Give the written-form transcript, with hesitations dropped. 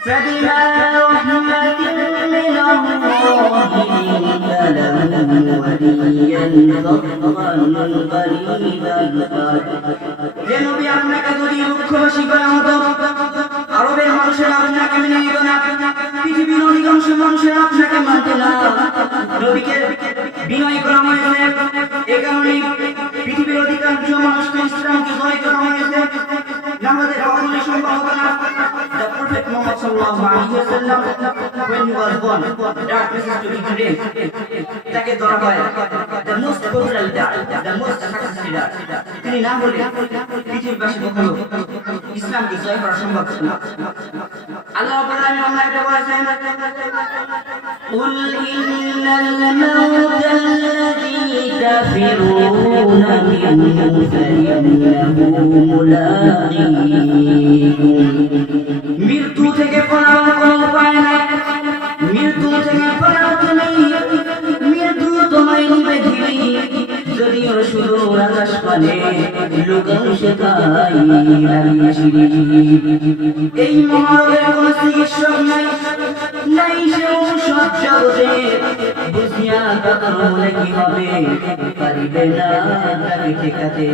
فبما رحمة من الله لنت لهم وليا فضلا قريبا হে নবী আপনাকে যদি মুখ্যবাসী করা হতো আরবের মানুষেরা আপনাকে মেনে নিত না পৃথিবীর অধিকাংশ মানুষেরা আপনাকে মানত না নবীকে বিনয় করা হয়েছে এই কারণে পৃথিবীর অধিকাংশ মানুষকে ইসলামকে জয় করা হয়েছে আমাদের কখনোই সম্ভব হবে না The Prophet Muhammad sallallahu alaihi wasallam when he was born darkness is to be today তাকে ধরা হয় the most popular leader the most successful leader তিনি না বলে পৃথিবীবাসী কখনো ইসলামকে জয় করা সম্ভব ছিল না আল্লাহ রাব্বুল আলামিন আমাকে বলেছেন قل إن الموت الذي تفرون منه فإنه ملاقيكم মৃত্যু থেকে পালানোর কোনো উপায় নাই মৃত্যু থেকে পালাতে নেই মৃত্যু তোমায় নিবে ধীরে যদিও শুধু আকাশ পানে লুকাও সেটাই এই মহারোগের কোনো চিকিৎসক নাই নাই সে ঔষধ জগতে বুঝিয়া কাতর হলে কি হবে পারিবে না তাকে ঠেকাতে